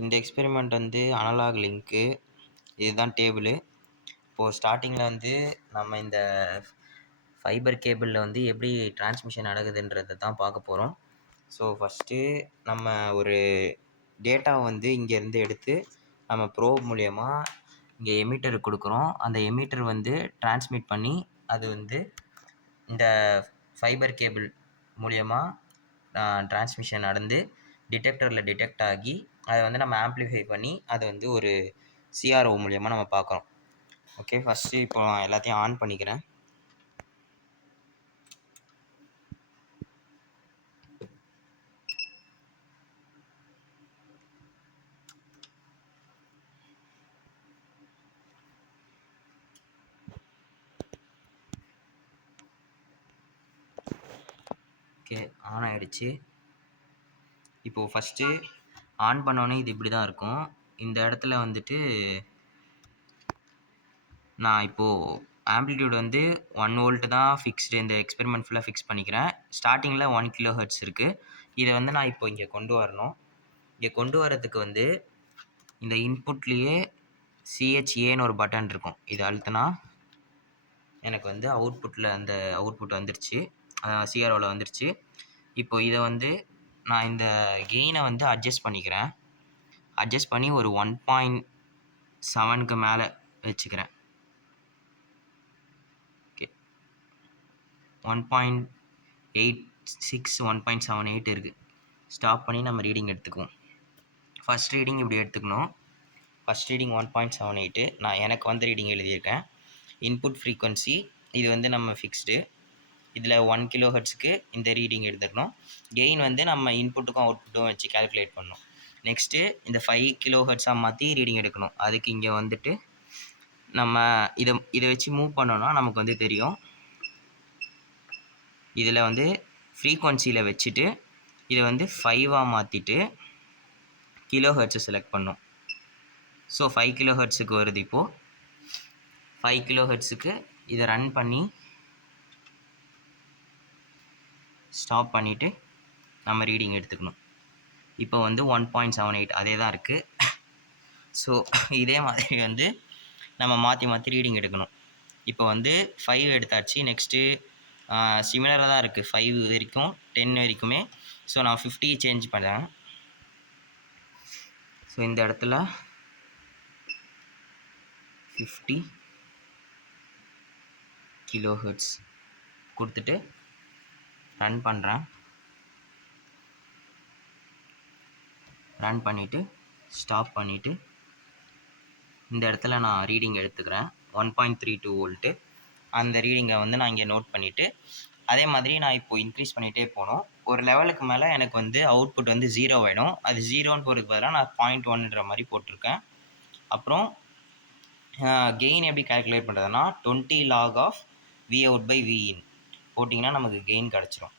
இந்த எக்ஸ்பெரிமெண்ட் வந்து analogue link இதுதான் டேபிளு இப்போது ஸ்டார்டிங்கில் வந்து நம்ம இந்த ஃபைபர் கேபிளில் வந்து எப்படி டிரான்ஸ்மிஷன் நடக்குதுன்றதை தான் பார்க்க போகிறோம் ஸோ ஃபஸ்ட்டு நம்ம ஒரு டேட்டா வந்து இங்கேருந்து எடுத்து நம்ம ப்ரோப் மூலயமா இங்கே எமிட்டருக்கு கொடுக்குறோம். அந்த எமிட்டர் வந்து டிரான்ஸ்மிட் பண்ணி அது வந்து இந்த ஃபைபர் கேபிள் மூலயமா டிரான்ஸ்மிஷன் நடந்து டிடெக்டரில் டிடெக்ட் ஆகி அதை வந்து நம்ம ஆம்ப்ளிஃபை பண்ணி அதை வந்து ஒரு சிஆர்ஓ மூலயமா நம்ம பார்க்குறோம் ஓகே ஃபஸ்ட்டு இப்போ நான் எல்லாத்தையும் ஆன் பண்ணிக்கிறேன். ஓகே ஆன் ஆகிடுச்சு இப்போது ஃபஸ்ட்டு ஆன் பண்ணோன்னே இது இப்படி தான் இருக்கும். இந்த இடத்துல வந்துட்டு நான் இப்போது ஆம்ப்ளிடியூட் வந்து ஒன் வோல்ட்டு தான் ஃபிக்ஸ்டு இந்த எக்ஸ்பெரிமெண்ட் ஃபுல்லாக ஃபிக்ஸ் பண்ணிக்கிறேன். ஸ்டார்டிங்கில் ஒன் கிலோ ஹெர்ட்ஸ் இருக்குது இதை வந்து நான் இப்போ இங்கே கொண்டு வரணும். இங்கே கொண்டு வரதுக்கு வந்து இந்த இன்புட்லேயே சிஹெச்ஏன்னு ஒரு பட்டன் இருக்கும். இது அழுத்தினா எனக்கு வந்து அவுட்புட்டில் அந்த அவுட்புட் வந்துருச்சு. சிஆர்ஓவில் வந்துருச்சு. இப்போ இதை வந்து நான் இந்த கெயினை வந்து அட்ஜஸ்ட் பண்ணிக்கிறேன். அட்ஜஸ்ட் பண்ணி ஒரு ஒன் பாயிண்ட் செவனுக்கு மேலே வச்சுக்கிறேன். Okay one point eight six one point seven eight இருக்குது ஸ்டாப் பண்ணி நம்ம ரீடிங் எடுத்துக்குவோம். ஃபஸ்ட் ரீடிங் இப்படி எடுத்துக்கணும். First reading one point seven eight நான் எனக்கு வந்து ரீடிங் எழுதியிருக்கேன். இன்புட் ஃப்ரீக்வன்சி இது வந்து நம்ம ஃபிக்ஸ்டு இதில் ஒன் கிலோ ஹெர்ட்ஸுக்கு இந்த ரீடிங் எடுத்துக்கணும். கெயின் வந்து நம்ம இன்புட்டுக்கும் அவுட்புட்டும் வச்சு கால்குலேட் பண்ணணும். நெக்ஸ்ட்டு இந்த ஃபைவ் கிலோ ஹெர்ட்ஸாக மாற்றி ரீடிங் எடுக்கணும். அதுக்கு இங்கே வந்துட்டு நம்ம இதை இதை வச்சு மூவ் பண்ணோன்னா நமக்கு வந்து தெரியும். இதில் வந்து ஃப்ரீக்வன்சியில் வச்சுட்டு இதை வந்து ஃபைவாக மாற்றிட்டு கிலோ ஹெர்ட்ஸை செலக்ட் பண்ணும் ஸோ ஃபைவ் கிலோ ஹெர்ட்ஸுக்கு வருது இப்போது ஃபைவ் கிலோ ஹெர்ட்ஸுக்கு இதை ரன் பண்ணி ஸ்டாப் பண்ணிவிட்டு நம்ம ரீடிங் எடுத்துக்கணும். இப்போ வந்து ஒன் பாயிண்ட் செவன் எயிட் அதே தான் இருக்குது ஸோ இதே மாதிரி வந்து நம்ம மாற்றி மாற்றி ரீடிங் எடுக்கணும். இப்போ வந்து ஃபைவ் எடுத்தாச்சு. நெக்ஸ்ட்டு சிமிலராக தான் இருக்குது ஃபைவ் வரைக்கும் டென் வரைக்குமே. ஸோ நான் ஃபிஃப்டி சேஞ்ச் பண்ணுறேன் ஸோ இந்த இடத்துல ஃபிஃப்டி கிலோ ஹெட்ஸ் கொடுத்துட்டு ரன் பண்ணுறேன் ரன் பண்ணிவிட்டு ஸ்டாப் பண்ணிவிட்டு இந்த இடத்துல நான் ரீடிங் எடுத்துக்கிறேன். One point three two volt அந்த ரீடிங்கை வந்து நான் இங்கே நோட் பண்ணிவிட்டு அதே மாதிரி நான் இப்போது இன்க்ரீஸ் பண்ணிகிட்டே போகணும். ஒரு லெவலுக்கு மேலே எனக்கு வந்து அவுட்புட் வந்து ஜீரோ வேணும். அது ஜீரோன்னு போகிறதுக்கு பதிலாக நான் பாயிண்ட் ஒன்னுன்ற மாதிரி போட்டிருக்கேன். அப்புறம் கெயின் எப்படி கால்குலேட் பண்ணுறதுனா twenty log of V out by V in போட்டிங்கன்னா நமக்கு கெயின் கிடச்சிரும்.